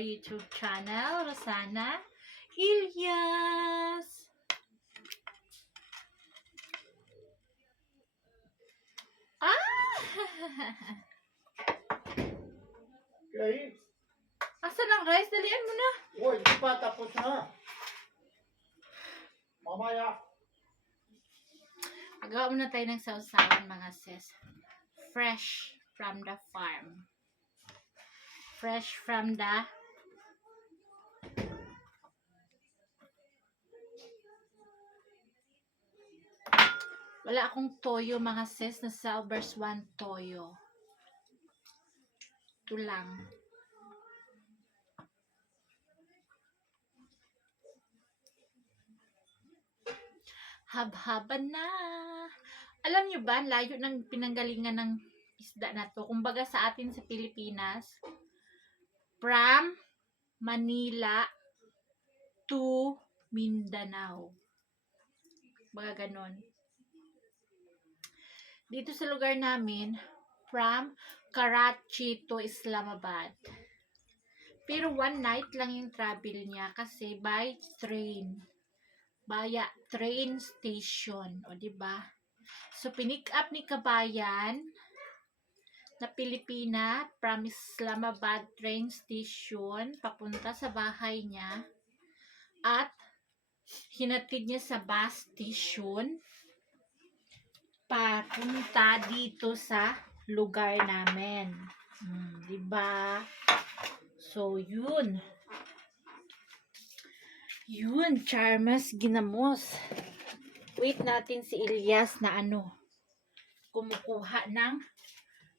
YouTube channel, Rosana Ilyas. Ah! Okay. Asan ang rice? Dalian mo na. Uy, di pa tapos na. Mamaya. Magawa muna tayo ng sausawan mga sis. Fresh from the farm. Fresh from the Wala akong toyo mga sis na Salvers One toyo. Ito lang. Habhaban na. Alam nyo ba, layo ng pinanggalingan ng isda na to. Kumbaga sa atin sa Pilipinas, from Manila to Mindanao. Baga ganon. Dito sa lugar namin, from Karachi to Islamabad. Pero one night lang yung travel niya kasi by train. Baya train station, o di ba? So pinick up ni Kabayan na Pilipina from Islamabad train station papunta sa bahay niya at hinatid niya sa bus station papunta dito sa lugar namin. Hmm, 'di ba? So, yun. Yun, Charmas Ginamos. Wait natin si Elias na ano, kumukuha ng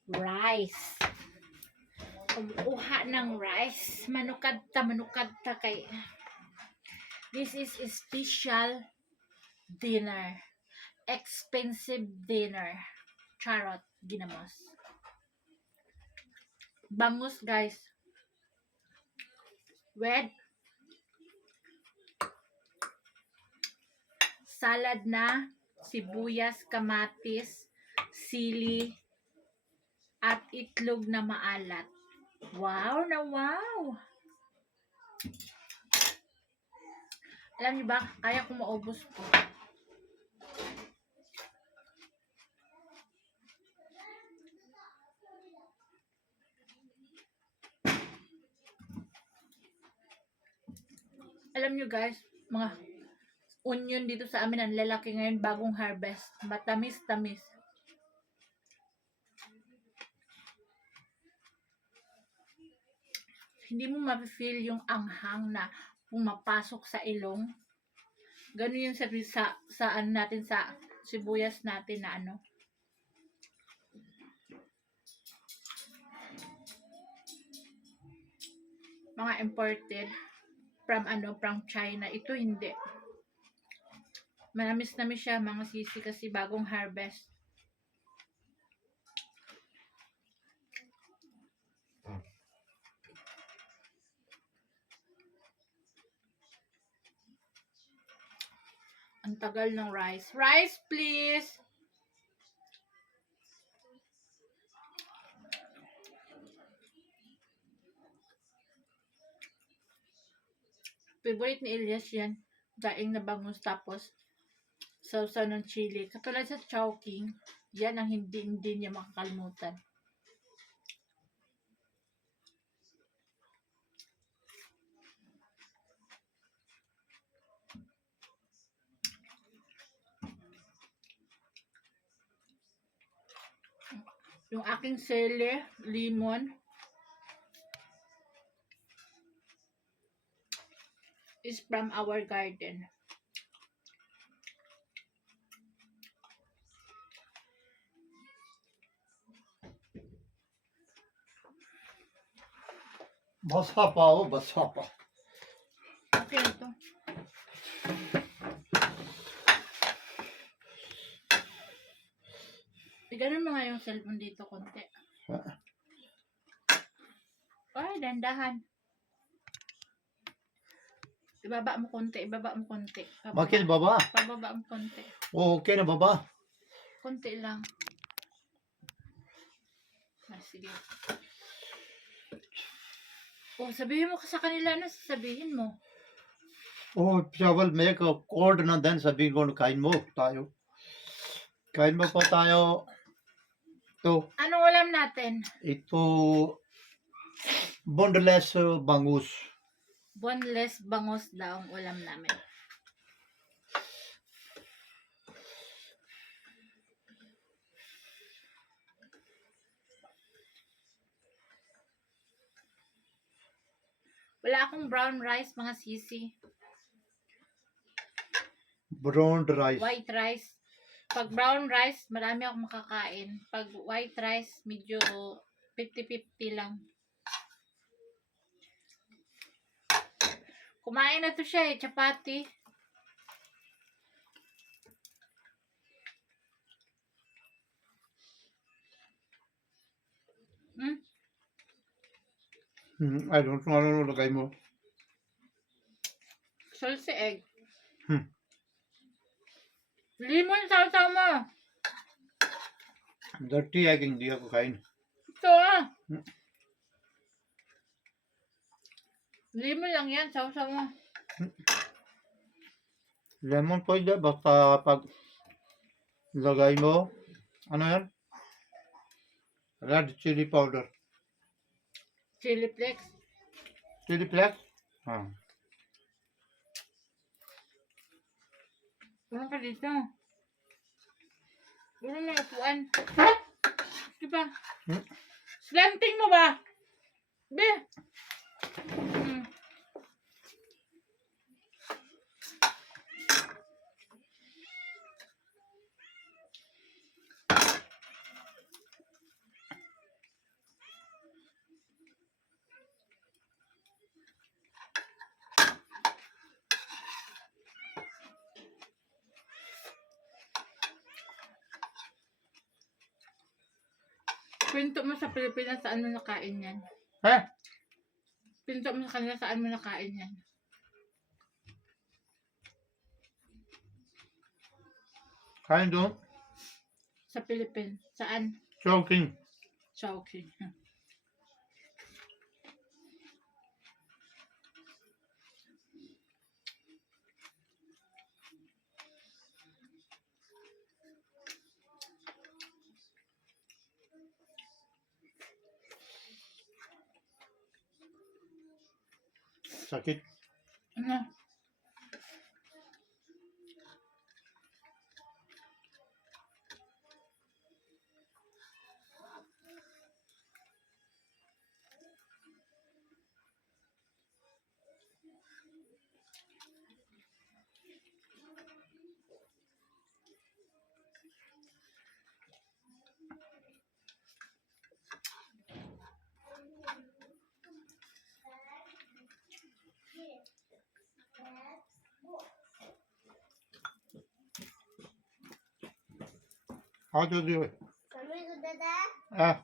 rice. Kumukuha ng rice. Manukad ta, manukad ta kay... This is a special dinner. Expensive dinner. Charot, ginamos. Bangus, guys. With salad na sibuyas, kamatis, sili, at itlog na maalat. Wow na wow! Alam niyo ba, kaya ko maubos po. Alam niyo guys, mga onion dito sa amin ang lalaki ngayon bagong harvest. Matamis-tamis. Hindi mo ma-feel yung anghang na pumapasok sa ilong. Ganun yung sa, sa, sa ano natin sa sibuyas natin na ano. Mga imported from ano, from China. Ito hindi. Manamis namin siya mga sisi kasi bagong harvest. Ang tagal ng rice. Rice, please! Favorite ni Elias yan. Daing na bangus tapos sausaw ng chili. Katulad sa chowking, yan ang hindi hindi niya makakalimutan. Yung aking sele, lemon, is from our garden. Basa pa oh, basa pa. Okay na to. Ganun mo nga yung cellphone dito konti. Ay, dandahan. Ibaba mo konti, ibaba mo konti. Pababa. Bakit baba? Pababa mo konti. Oh, okay na baba. Konti lang. Ah, sige. O, sabihin mo sa kanila na sasabihin mo. Oh, Shawal, make a cold na then sabihin ko, kain mo tayo. Kain mo po tayo. Ito, Anong ulam natin? ito, boneless uh, bangus. Boneless bangos daw ang ulam namin. Wala akong brown rice, mga sisi. Brown rice. White rice. Pag brown rice, marami akong makakain. Pag white rice, medyo 50-50 lang. Kumain na to siya eh, chapati. Hmm? Hmm, I don't know ano lagay mo. Salsi egg. Hmm. Limon sausaw mo. Dirty egg hindi ako kain. Ito ah. Hmm. Limon lang yan, sausaw mo. Lemon pwede, basta pag lagay mo, ano yan? Red chili powder. Chili flakes. Chili flakes? Ah. Ano ka dito? Puro na upuan. Di ba? Hmm? Slanting mo ba? Be. Hmm. Pinto mo sa Pilipinas saan mo nakain yan? Eh? Pinto mo sa kanila saan mo nakain yan? Kain doon? Sa Philippines. Saan? Choking. Chowking. Sakit. Ano? How to do it? Ah.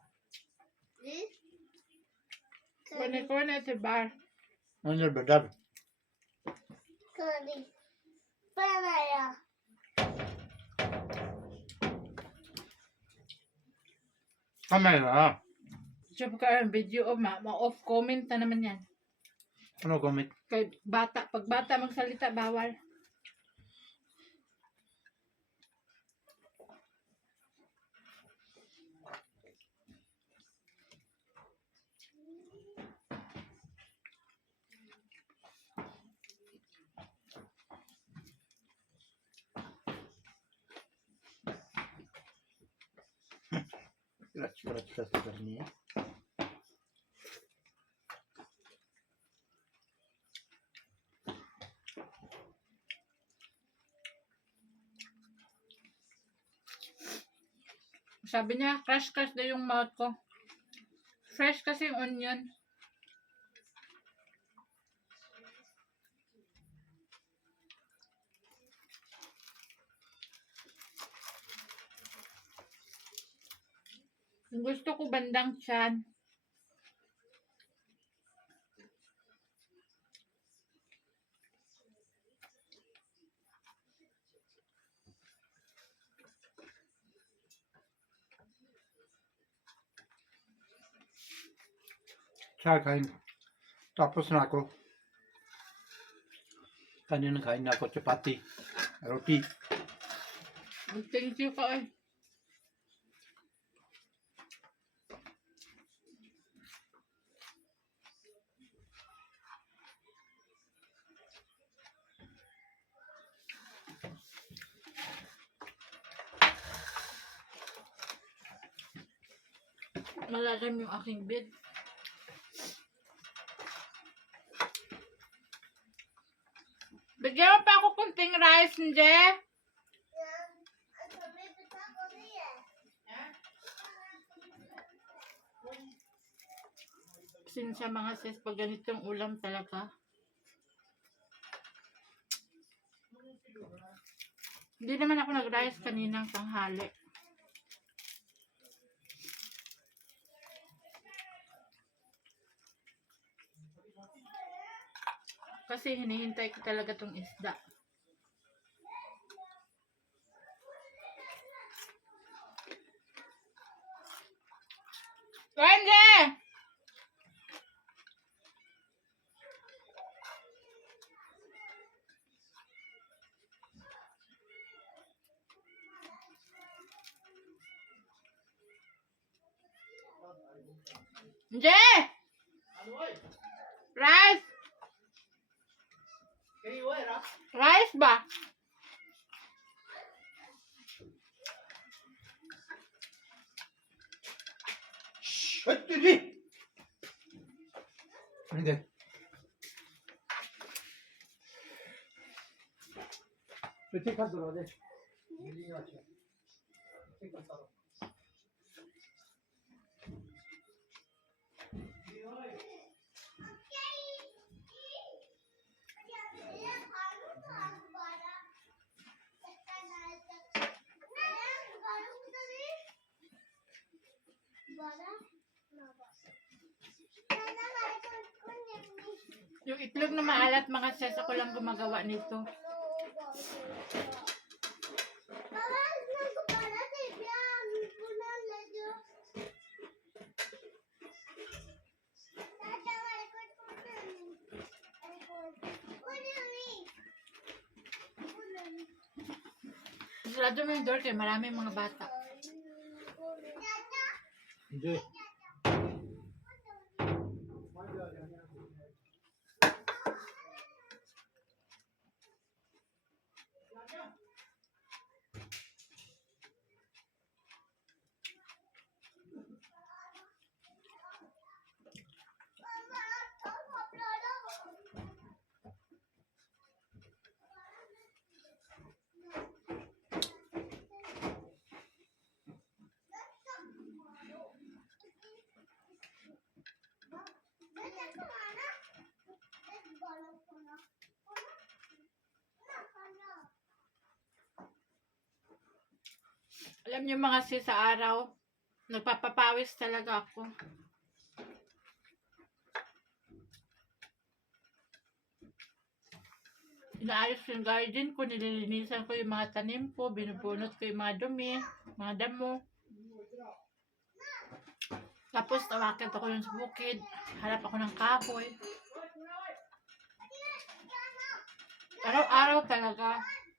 Kone kone sa bar. under the dab. Kani. Panaya. Kamera, ah. Siya ka ang video o ma, ma-off comment na naman yan. Ano comment? Kay bata, pag bata magsalita, bawal. Scratch, scratch, scratch करनी है Sabi niya, crush crush na yung mouth ko. Fresh kasi yung onion. Gusto ko bandang tiyan. Kakain. Tapos na ako. Kanina kain na ako chapati. Roti. Thank you, Kai. Malalam yung aking bed. Bigyan mo pa ako kunting rice, hindi? Niya. Sinsya mga sis, pag ganitong ulam talaga. Hindi naman ako nag-rice kaninang tanghali. Kasi hinihintay ko talaga tong isda. Wendy! Nje! Rice! Rice ba? Ay, hindi! Hindi. Hindi nga siya. Pwede ka doon. Yung itlog na maalat mga sis, ako lang gumagawa nito. Door kaya maraming mga bata. Hindi. Alam niyo mga sis sa araw, nagpapapawis talaga ako. Inaayos yung garden ko, nililinisan ko yung mga tanim ko, binubunot ko yung mga dumi, mga damo. Tapos tawakit ako yung bukid, harap ako ng kahoy. Araw-araw talaga,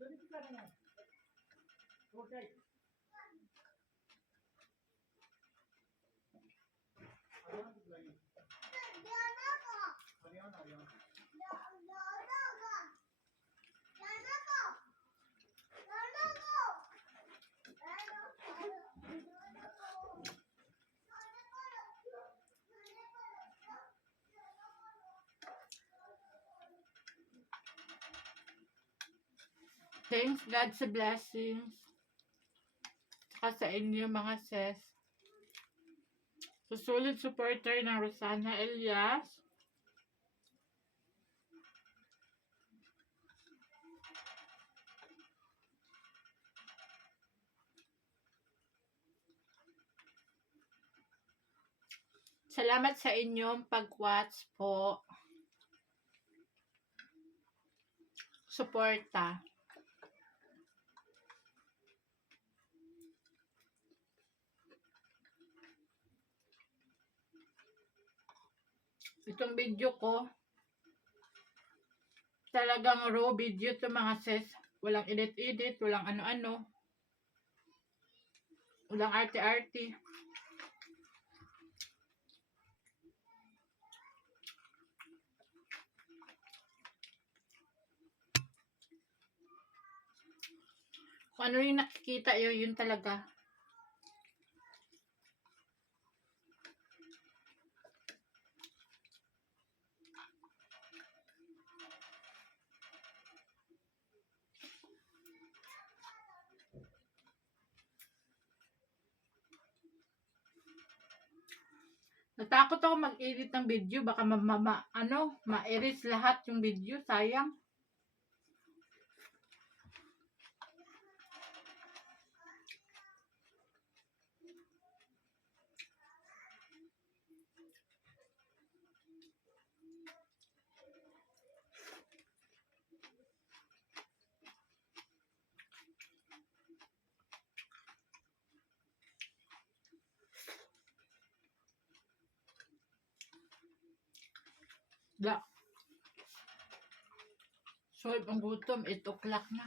దొరికి కదా చూడండి Thanks God sa blessings. Saka sa inyo mga sis. Sa solid supporter ng Rosana Elias. Salamat sa inyong pag-watch po. Suporta. Itong video ko, talagang raw video to mga sis. Walang edit-edit, walang ano-ano. Walang arte-arte. Kung ano yung nakikita yun, yun talaga. Natakot ako mag-edit ng video. Baka ma, ma, ma- ano, ma-erase lahat yung video. Sayang. Da. So, ang gutom, 8 o'clock na.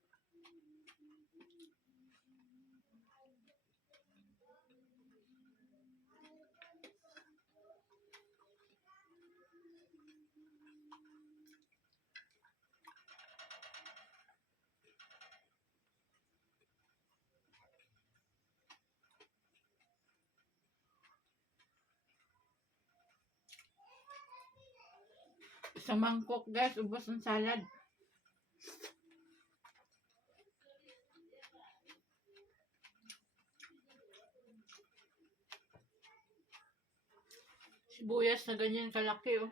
Isang mangkok, guys. Ubos ang salad. Sibuyas na ganyan kalaki, oh.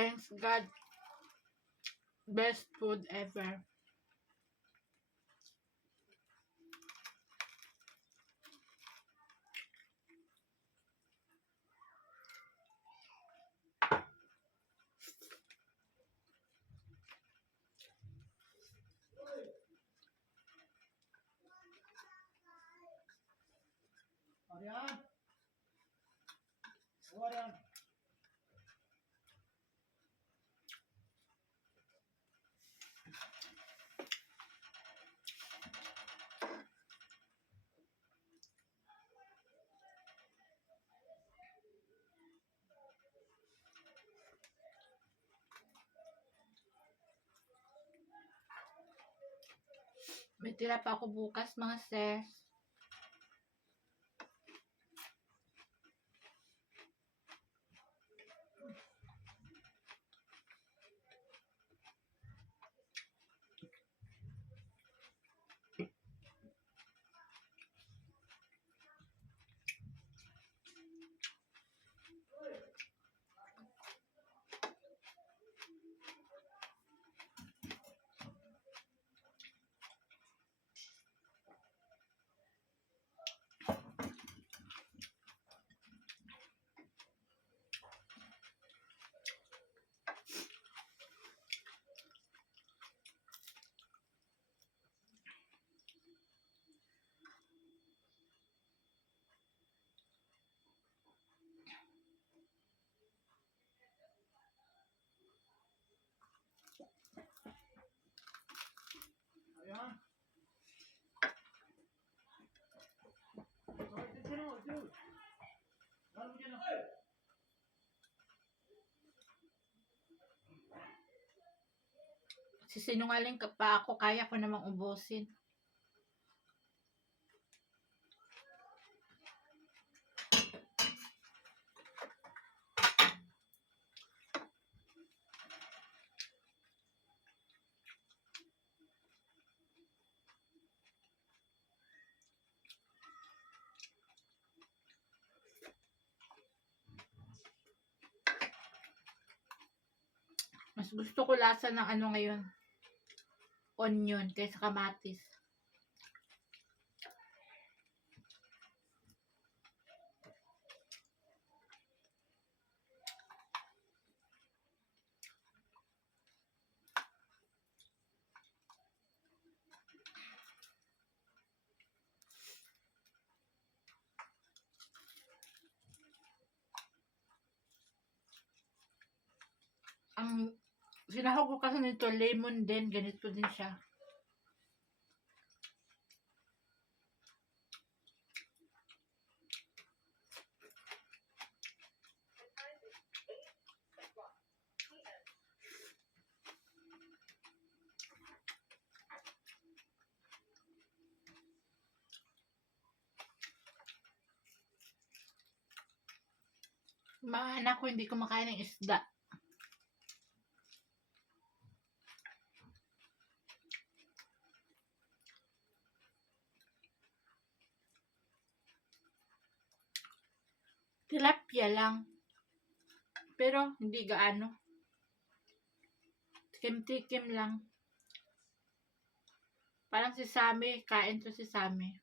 Thanks God. Best food ever. May tira pa ako bukas mga sis. Sisinungaling ka pa ako, kaya ko namang ubusin. Mas gusto ko lasa ng ano ngayon. Onion kaysa kamatis. Ang sinahog ko kasi nito, lemon din. Ganito din siya. Mga anak ko hindi kumakain ng isda. Tilapia lang. Pero hindi gaano. Tikim-tikim lang. Parang si Sammy, kain to si Sammy.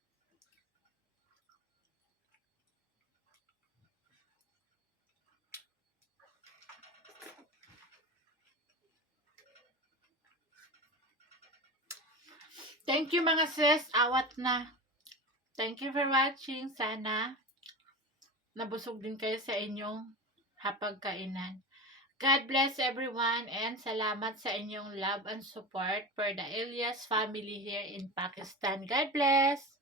Thank you mga sis. Awat na. Thank you for watching. Sana nabusog din kayo sa inyong hapagkainan. God bless everyone and salamat sa inyong love and support for the Elias family here in Pakistan. God bless!